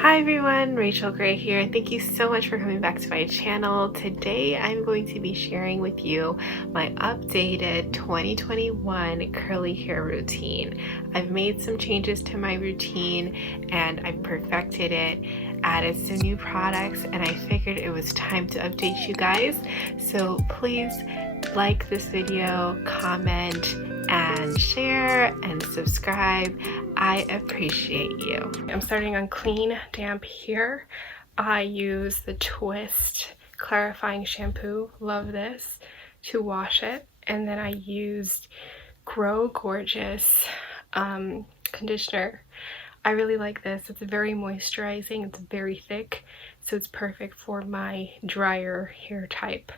Hi everyone, Rachel Gray here. Thank you so much for coming back to my channel. Today I'm going to be sharing with you my updated 2021 curly hair routine. I've made some changes to my routine and I've perfected it, added some new products, and I figured it was time to update you guys. So please like this video, comment, and share and subscribe. I appreciate you. I'm starting on clean damp here. I use the Twist clarifying shampoo, love this, to wash it, and then I used Grow Gorgeous conditioner. I really like this. It's very moisturizing, it's very thick, so it's perfect for my drier hair type.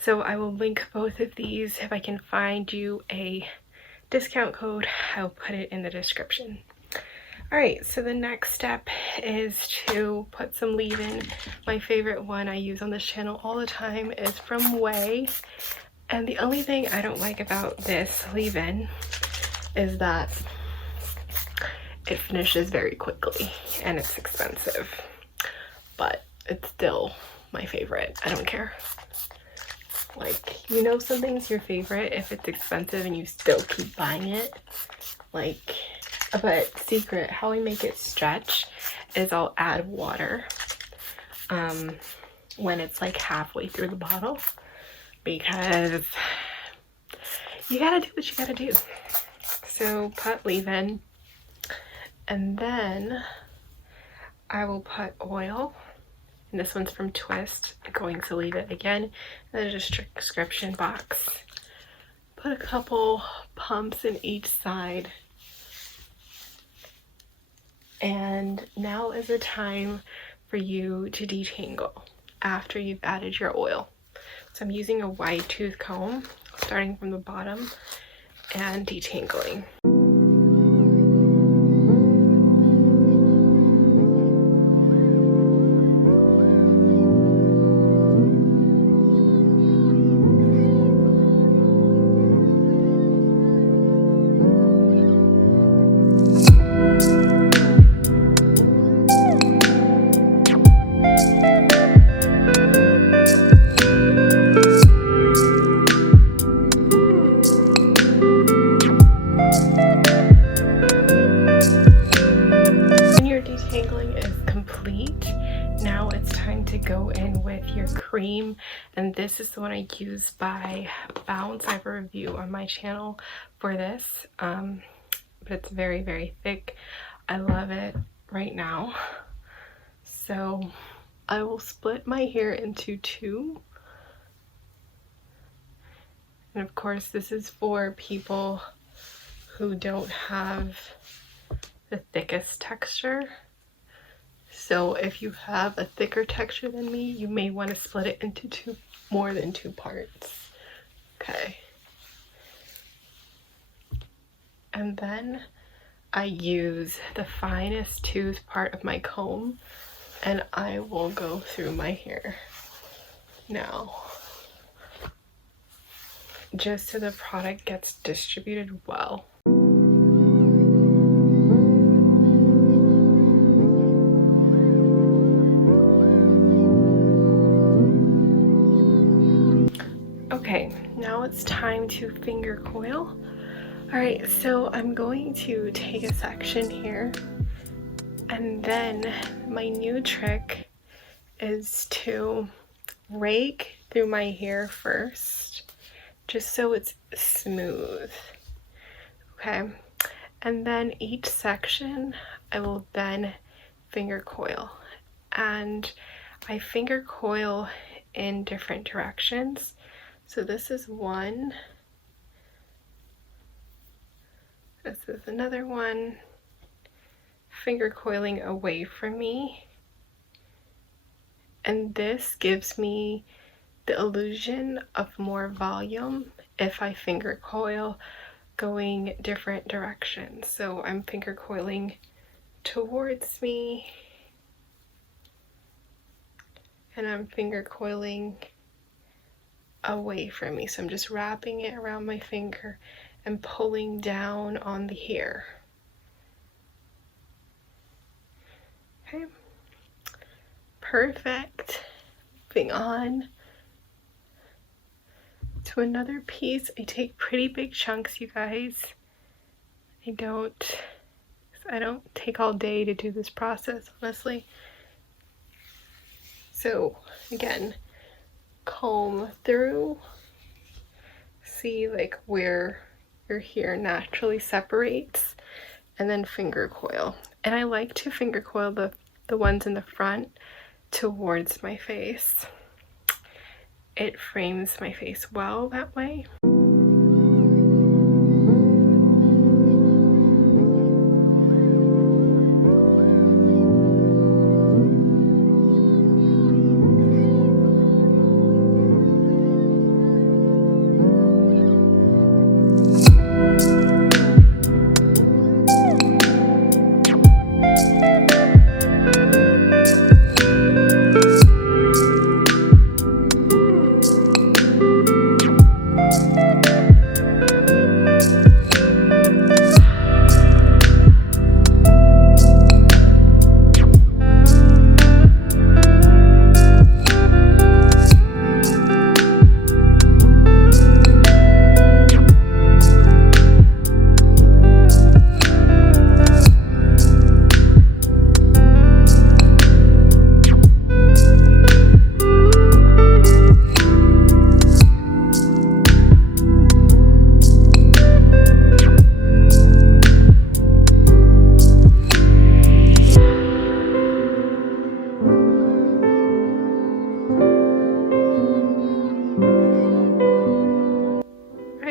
So I will link both of these. If I can find you a discount code, I'll put it in the description. Alright, so the next step is to put some leave-in. My favorite one I use on this channel all the time is from Way. And the only thing I don't like about this leave-in is that it finishes very quickly and it's expensive. But it's still my favorite. I don't care. Like, you know, something's your favorite if it's expensive and you still keep buying it. Like, but secret, how I make it stretch is I'll add water when it's like halfway through the bottle, because you gotta do what you gotta do. So put leave-in, and then I will put oil. And this one's from Twist. I'm going to leave it again in the description box. Put a couple pumps in each side. And now is the time for you to detangle after you've added your oil. So I'm using a wide tooth comb, starting from the bottom and detangling. Now it's time to go in with your cream, and this is the one I use by Bounce. I have a review on my channel for this, but it's very, very thick. I love it right now. So I will split my hair into two. And of course, this is for people who don't have the thickest texture. So if you have a thicker texture than me, you may want to split it into more than two parts. Okay. And then I use the finest tooth part of my comb, and I will go through my hair now, just so the product gets distributed well. Okay, now it's time to finger coil. Alright, so I'm going to take a section here, and then my new trick is to rake through my hair first, just so it's smooth. Okay, and then each section I will then finger coil, and I finger coil in different directions. So this is one, this is another one, finger coiling away from me, and this gives me the illusion of more volume if I finger coil going different directions. So I'm finger coiling towards me, and I'm finger coiling away from me. So I'm just wrapping it around my finger and pulling down on the hair. Okay, Perfect. Moving on to another piece. I take pretty big chunks, you guys. I don't take all day to do this process, honestly. So again, comb through, see like where your hair naturally separates, and then finger coil. And I like to finger coil the ones in the front towards my face. It frames my face well that way.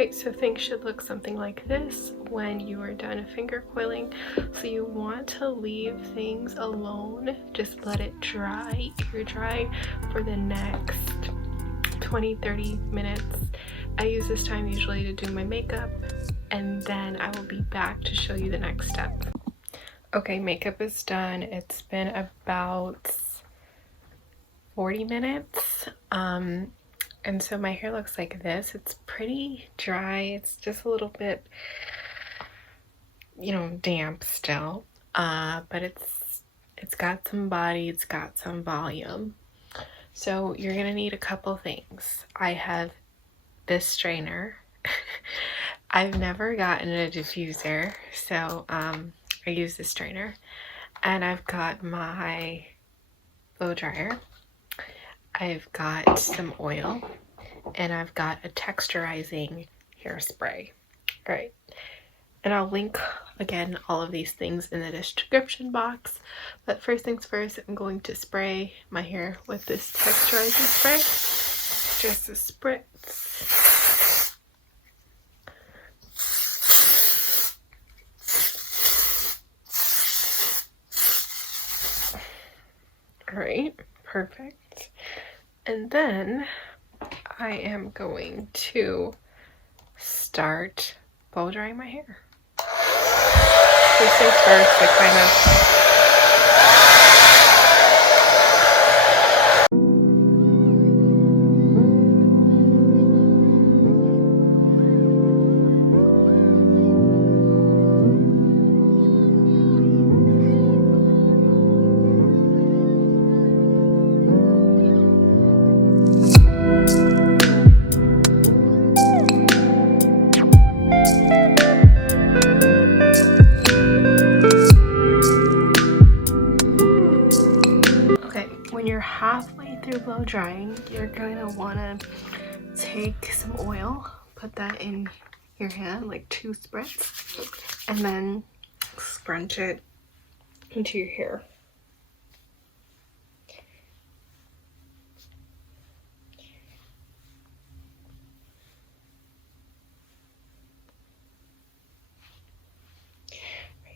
So things should look something like this when you are done finger coiling. So you want to leave things alone, just let it dry, air dry for the next 20-30 minutes. I use this time usually to do my makeup, and then I will be back to show you the next step. Okay, makeup is done. It's been about 40 minutes. And so my hair looks like this. It's pretty dry. It's just a little bit, you know, damp still. But it's got some body, it's got some volume. So you're gonna need a couple things. I have this strainer. I've never gotten a diffuser, so I use this strainer. And I've got my blow dryer. I've got some oil, and I've got a texturizing hairspray. All right, and I'll link again all of these things in the description box. But first things first, I'm going to spray my hair with this texturizing spray. Just a spritz. All right, perfect. And then I am going to start blow drying my hair. First things first, I kind of halfway through blow drying, you're gonna wanna take some oil, put that in your hand, like 2 spritz, and then scrunch it into your hair.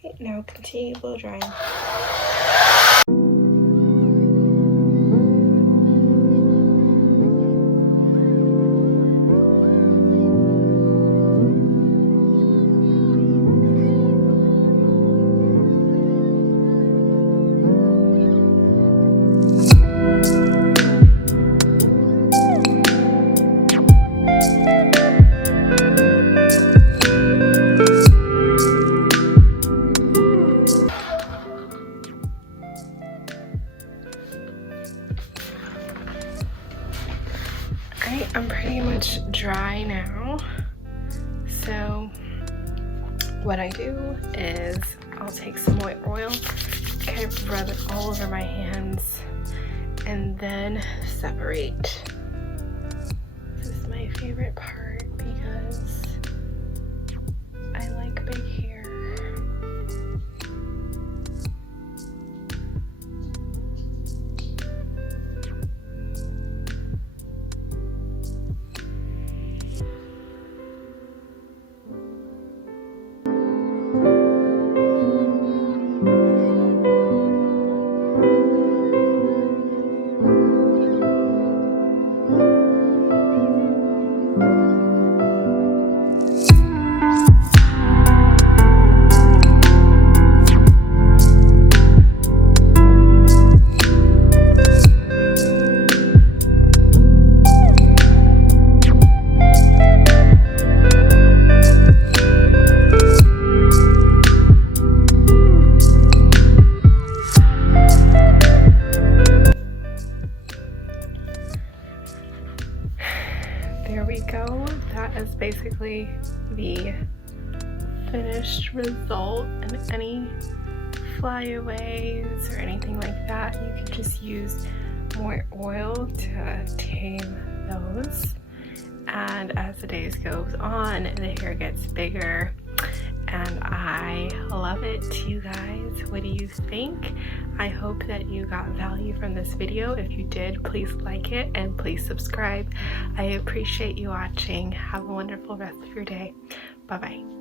Right, now continue blow drying. I'm pretty much dry now, so what I do is I'll take some white oil, kind of rub it all over my hands, and then separate. This is my favorite part because I like big hair. There we go. That is basically the finished result, and any flyaways or anything like that, you can just use more oil to tame those. And as the days goes on, the hair gets bigger, and I love it. You guys, what do you think? I hope that you got value from this video. If you did, please like it and please subscribe. I appreciate you watching. Have a wonderful rest of your day. Bye bye.